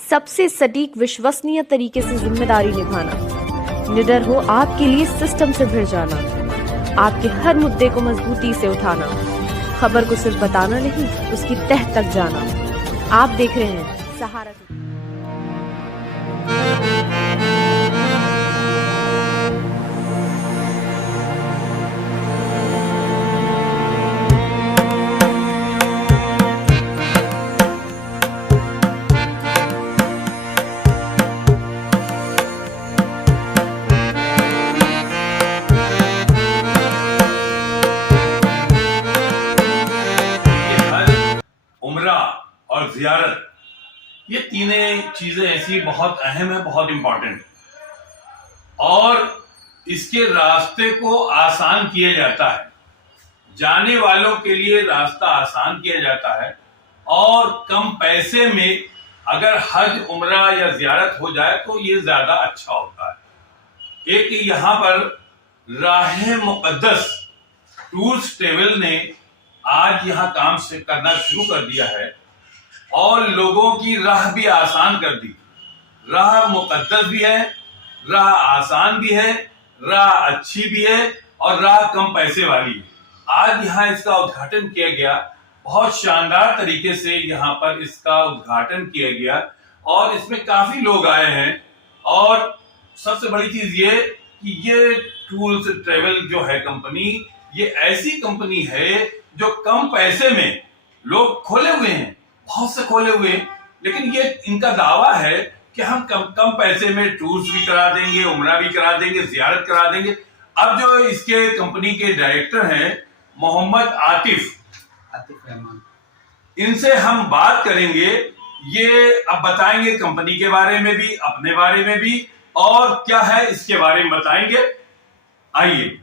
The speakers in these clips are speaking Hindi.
सबसे सटीक विश्वसनीय तरीके से जिम्मेदारी निभाना, निडर हो आपके लिए सिस्टम से भिड़ जाना, आपके हर मुद्दे को मजबूती से उठाना, खबर को सिर्फ बताना नहीं उसकी तह तक जाना। आप देख रहे हैं सहारा। उम्रा और ज़ियारत, ये तीनें चीजें ऐसी बहुत अहम है, बहुत इंपॉर्टेंट है और इसके रास्ते को आसान किया जाता है। जाने वालों के लिए रास्ता आसान किया जाता है और कम पैसे में अगर हज, उम्रा या ज़ियारत हो जाए तो ये ज्यादा अच्छा होता है। एक यहाँ पर राह मुक़द्दस टूर्स ट्रेवल ने आज यहाँ काम से करना शुरू कर दिया है और लोगों की राह भी आसान कर दी। राह मुक़द्दस भी है, राह आसान भी है, राह अच्छी भी है और राह कम पैसे वाली है। आज यहाँ इसका उद्घाटन किया गया, बहुत शानदार तरीके से यहाँ पर इसका उद्घाटन किया गया और इसमें काफी लोग आए हैं। और सबसे बड़ी चीज ये कि ये टूर्स ट्रेवल जो है कंपनी, ये ऐसी कंपनी है जो कम पैसे में लोग खोले हुए हैं, बहुत से खोले हुए हैं, लेकिन ये इनका दावा है कि हम कम पैसे में टूर्स भी करा देंगे, उम्रा भी करा देंगे, ज़ियारत करा देंगे। अब जो इसके कंपनी के डायरेक्टर हैं मोहम्मद आतिफ रहमान, इनसे हम बात करेंगे। ये अब बताएंगे कंपनी के बारे में भी, अपने बारे में भी, और क्या है इसके बारे में बताएंगे। आइए।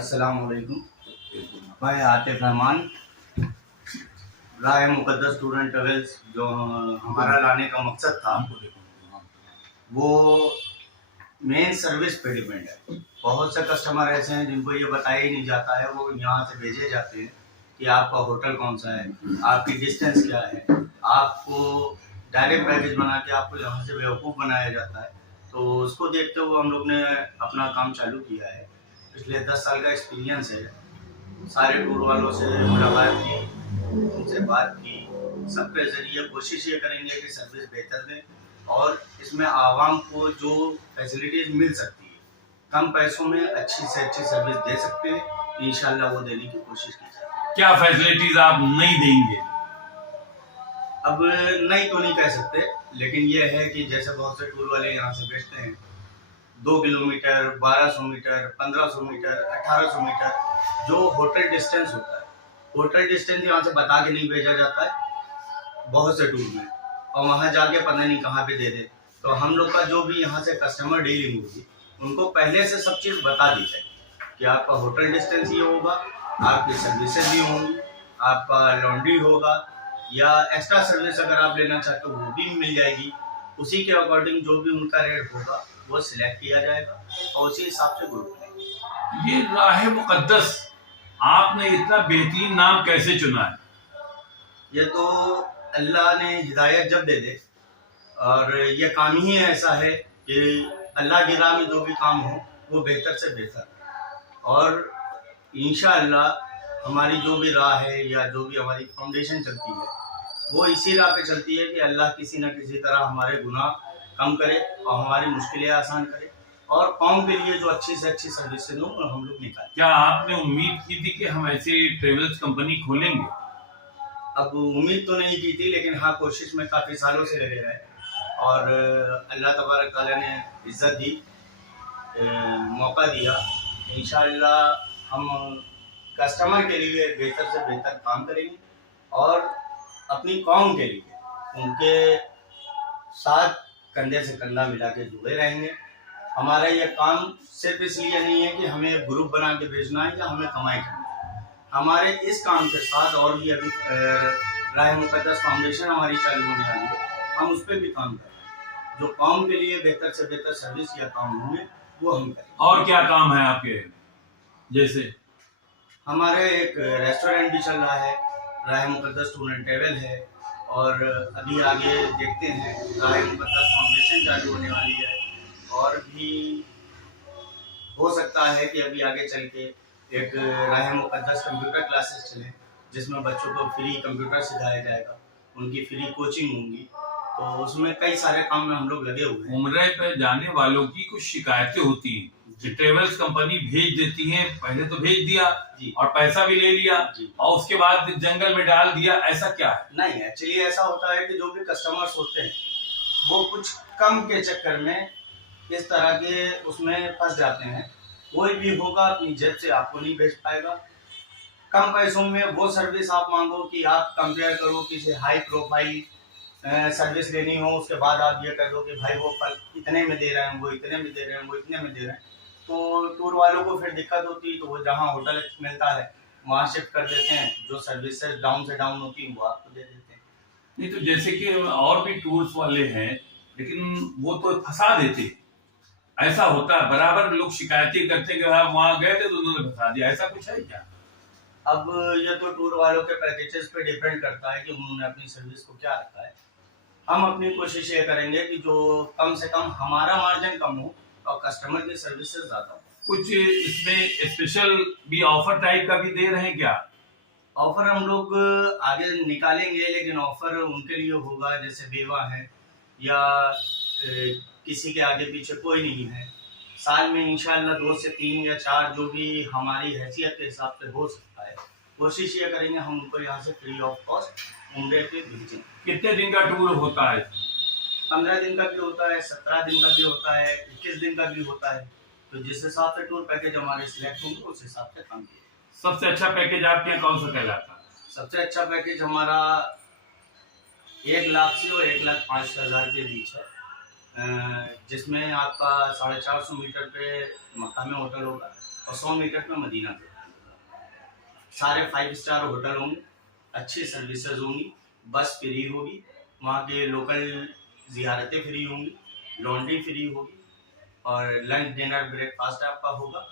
अस्सलामुअलैकुम। मैं आतिफ रहमान, राह मुक़द्दस टूर एंड ट्रेवल्स जो हमारा लाने का मकसद था वो मेन सर्विस पे डिपेंड है। बहुत से कस्टमर ऐसे हैं जिनको ये बताया ही नहीं जाता है, वो यहाँ से भेजे जाते हैं कि आपका होटल कौन सा है, आपकी डिस्टेंस क्या है। आपको डायरेक्ट पैकेज बना के आपको यहाँ से बेवकूफ़ बनाया जाता है। तो उसको देखते हुए हम लोग ने अपना काम चालू किया है। पिछले 10 साल का एक्सपीरियंस है। सारे टूर वालों से मुलाकात की, उनसे बात की, सबके ज़रिए कोशिश ये करेंगे कि सर्विस बेहतर दें और इसमें आवाम को जो फैसिलिटीज़ मिल सकती है, कम पैसों में अच्छी से अच्छी सर्विस दे सकते हैं, इंशाल्लाह वो देने की कोशिश की जाए। क्या फैसिलिटीज आप नहीं देंगे? अब नहीं तो नहीं कह सकते, लेकिन ये है कि जैसे बहुत से टूर वाले यहाँ से बेचते हैं 2 किलोमीटर, 1200 मीटर, 1500 मीटर, 1800 मीटर जो होटल डिस्टेंस होता है, होटल डिस्टेंस यहाँ से बता के नहीं भेजा जाता है बहुत से टूर में, और वहाँ जाके पता नहीं कहाँ पे दे दे। तो हम लोग का जो भी यहाँ से कस्टमर डीलिंग होगी, उनको पहले से सब चीज़ बता दी जाए कि आपका होटल डिस्टेंस ये होगा, आपकी सर्विसेज भी होंगी, आपका लॉन्ड्री होगा, या एक्स्ट्रा सर्विस अगर आप लेना चाहते हो वो भी मिल जाएगी। उसी के अकॉर्डिंग जो भी उनका रेट होगा वो सिलेक्ट किया जाएगा और उसी हिसाब से ग्रुप बनेगा। ये राह मुक़द्दस, आपने इतना बेहतरीन नाम कैसे चुना है? ये तो अल्लाह ने हिदायत जब दे दे, और ये काम ही ऐसा है कि अल्लाह की राह में जो भी काम हो वो बेहतर से बेहतर, और इंशाअल्लाह हमारी जो भी राह है या जो भी हमारी फाउंडेशन चलती है वो इसी राह पे चलती है कि अल्लाह किसी न किसी तरह हमारे गुनाह कम करे और हमारी मुश्किलें आसान करे और कौम के लिए जो अच्छी से अच्छी सर्विस दो और हम लोग निकालें। क्या आपने उम्मीद की थी कि हम ऐसी ट्रेवल्स कंपनी खोलेंगे? अब उम्मीद तो नहीं की थी, लेकिन हाँ कोशिश में काफ़ी सालों से लगे रहे और अल्लाह तबारक ताला ने इज्जत दी, मौका दिया। इंशाअल्लाह हम कस्टमर के लिए बेहतर से बेहतर काम करेंगे और अपनी कौम के लिए उनके साथ कंधे से कंधा मिला के जुड़े रहेंगे। हमारा ये काम सिर्फ इसलिए नहीं है कि हमें ग्रुप बना के भेजना है या हमें कमाई करनी है। हमारे इस काम के साथ और भी अभी राह मुक़द्दस फाउंडेशन हमारी चालू होने वाली है, हम उस पर भी काम कर रहे हैं। जो कौम के लिए बेहतर से बेहतर सर्विस या काम होंगे वो हम करेंगे। और क्या काम है आपके? जैसे हमारे एक रेस्टोरेंट भी चल रहा है, राह मुक़द्दस टूर एंड ट्रैवल है और अभी आगे देखते हैं राह मुक़द्दस फाउंडेशन चालू होने वाली है और भी हो सकता है कि अभी आगे चल के एक राह मुक़द्दस कंप्यूटर क्लासेस चले जिसमें बच्चों को फ्री कंप्यूटर सिखाया जाएगा, उनकी फ्री कोचिंग होंगी, तो उसमें कई सारे काम में हम लोग लगे हुए हैं। उम्रे पे जाने वालों की कुछ शिकायतें होती हैं कि ट्रेवल्स कंपनी भेज देती है, पहले तो भेज दिया जी और पैसा भी ले लिया जी और उसके बाद जंगल में डाल दिया, ऐसा क्या है? नहीं, एक्चुअली ऐसा होता है कि जो भी कस्टमर्स होते हैं वो कुछ कम के चक्कर में इस तरह के उसमें फंस जाते हैं। कोई भी होगा अपनी जेब से आपको नहीं भेज पाएगा। कम पैसों में वो सर्विस आप मांगो कि आप कंपेयर करो किसी हाई प्रोफाइल सर्विस लेनी हो, उसके बाद आप ये कह दो कि भाई वो इतने में दे रहे हैं, वो इतने में दे रहे हैं, वो इतने में दे रहे हैं, तो टूर वालों को फिर दिक्कत होती है। तो वो जहाँ होटल मिलता है वहाँ शिफ्ट कर देते हैं, जो सर्विसेज डाउन से डाउन होती है वो आपको दे देते हैं। नहीं तो जैसे कि और भी टूर्स वाले हैं लेकिन वो तो फंसा देते हैं, ऐसा होता है, बराबर लोग शिकायतें करते हैं कि आप वहां गए थे तो उन्होंने फंसा दिया, ऐसा कुछ है क्या? अब ये तो टूर वालों के पैकेजेस पे डिपेंड करता है कि उन्होंने अपनी सर्विस को क्या रखा है। हम अपनी कोशिश ये करेंगे कि जो कम से कम हमारा मार्जिन कम हो और कस्टमर की सर्विसेज ज्यादा हो। कुछ इसमें स्पेशल भी ऑफर टाइप का भी दे रहे हैं क्या? ऑफर हम लोग आगे निकालेंगे, लेकिन ऑफर उनके लिए होगा जैसे बेवा है या किसी के आगे पीछे कोई नहीं है। साल में इंशाल्लाह 2 से 3 या 4 जो भी हमारी हैसियत के हिसाब से हो सकता है, कोशिश ये करेंगे हम उनको यहाँ से फ्री ऑफ कॉस्ट उम्रे पे भेजें। कितने दिन का टूर होता है? 15 दिन का भी होता है, 17 दिन का भी होता है, 21 दिन का भी होता है। तो जिस हिसाब से टूर पैकेज हमारे सिलेक्ट होंगे उस हिसाब से काम किया। सबसे अच्छा पैकेज आपके यहाँ कौन सा कहलाता है? सबसे अच्छा पैकेज हमारा 1 लाख से और 1,05,000 के बीच है, जिसमें आपका 450 मीटर पे मक्का में होटल होगा और 100 मीटर पे मदीना पे सारे 5 स्टार होटल होंगे, अच्छी सर्विसेज होंगी, बस फ्री होगी, वहाँ के लोकल जियारतें फ्री होंगी, लॉन्ड्री फ्री होगी और लंच डिनर ब्रेकफास्ट आपका होगा।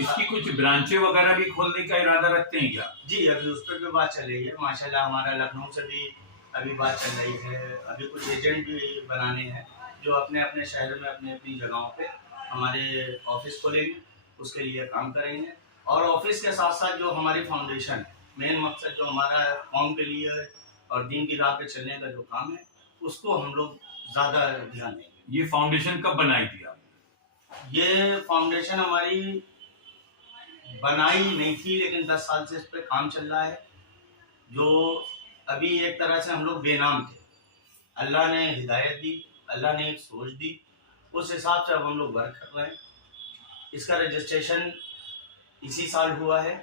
इसकी कुछ ब्रांचें वगैरह भी खोलने का इरादा रखते हैं क्या? जी, अभी उस पर भी बात चल रही है माशाल्लाह। हमारा लखनऊ से भी अभी बात चल रही है। अभी कुछ एजेंट भी बनाने हैं जो अपने अपने शहर में अपनी अपनी जगहों पे हमारे ऑफिस खोलेंगे, उसके लिए काम करेंगे। और ऑफिस के साथ साथ जो हमारी फाउंडेशन है, मेन मकसद जो हमारा कौम के लिए है और दीन की राह पे चलने का जो काम है, उसको हम लोग ज़्यादा ध्यान देंगे। ये फाउंडेशन कब बनाई थी आप? ये फाउंडेशन हमारी बनाई नहीं थी, लेकिन 10 साल से इस पर काम चल रहा है। जो अभी एक तरह से हम लोग बेनाम थे, अल्लाह ने हिदायत दी, अल्लाह ने एक सोच दी, उस हिसाब से अब हम लोग वर्क कर रहे हैं। इसका रजिस्ट्रेशन इसी साल हुआ है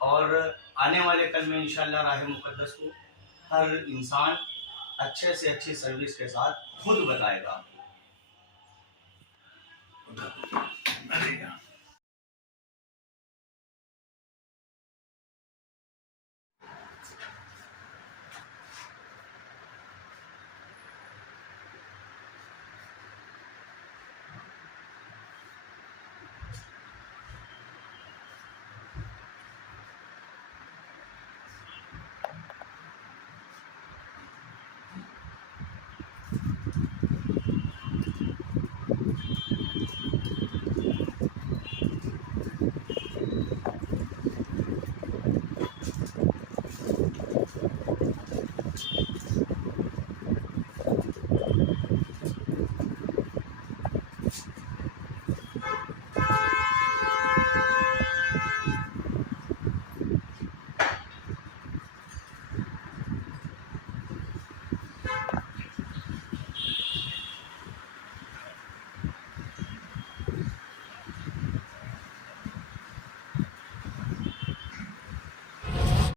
और आने वाले कल में इंशाल्लाह राह मुक़द्दस को हर इंसान अच्छे से अच्छी सर्विस के साथ खुद बताएगा।